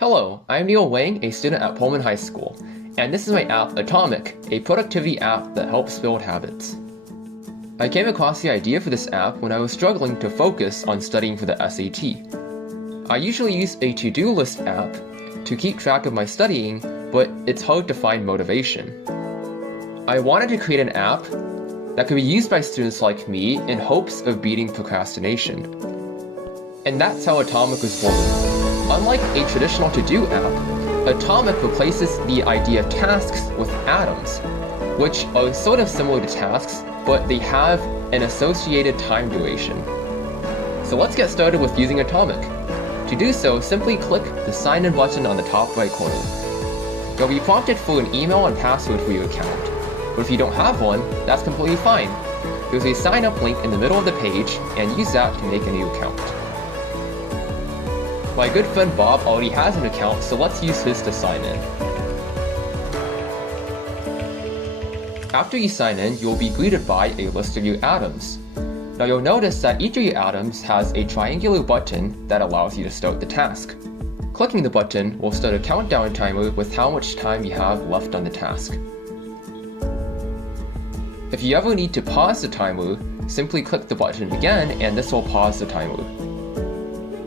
Hello, I'm Neil Wang, a student at Pullman High School, and this is my app Atomic, a productivity app that helps build habits. I came across the idea for this app when I was struggling to focus on studying for the SAT. I usually use a to-do list app to keep track of my studying, but it's hard to find motivation. I wanted to create an app that could be used by students like me in hopes of beating procrastination. And that's how Atomic was born. Unlike a traditional to-do app, Atomic replaces the idea of tasks with atoms, which are sort of similar to tasks, but they have an associated time duration. So let's get started with using Atomic. To do so, simply click the sign in button on the top right corner. You'll be prompted for an email and password for your account, but if you don't have one, that's completely fine. There's a sign up link in the middle of the page, and use that to make a new account. My good friend Bob already has an account, so let's use his to sign in. After you sign in, you'll be greeted by a list of your atoms. Now you'll notice that each of your atoms has a triangular button that allows you to start the task. Clicking the button will start a countdown timer with how much time you have left on the task. If you ever need to pause the timer, simply click the button again and this will pause the timer.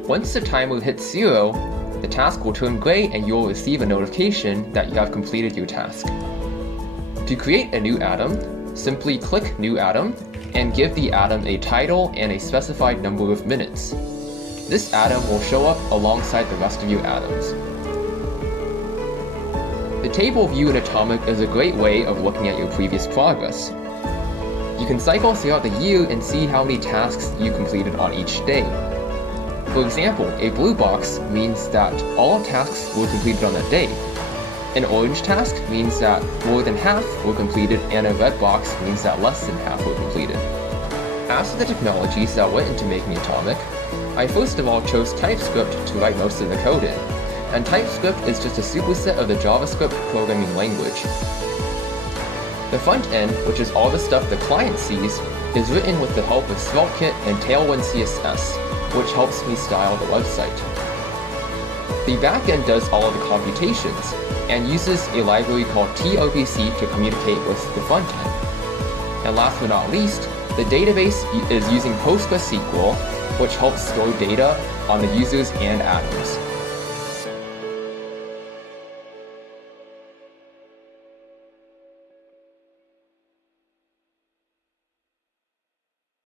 Once the timer hits 0, the task will turn gray and you'll receive a notification that you have completed your task. To create a new atom, simply click New Atom and give the atom a title and a specified number of minutes. This atom will show up alongside the rest of your atoms. The table view in Atomic is a great way of looking at your previous progress. You can cycle throughout the year and see how many tasks you completed on each day. For example, a blue box means that all tasks were completed on that day. An orange task means that more than half were completed, and a red box means that less than half were completed. As for the technologies that went into making Atomic, I first of all chose TypeScript to write most of the code in, and TypeScript is just a superset of the JavaScript programming language. The front end, which is all the stuff the client sees, is written with the help of SvelteKit and Tailwind CSS, which helps me style the website. The backend does all of the computations, and uses a library called tRPC to communicate with the front end. And last but not least, the database is using PostgreSQL, which helps store data on the users and atoms.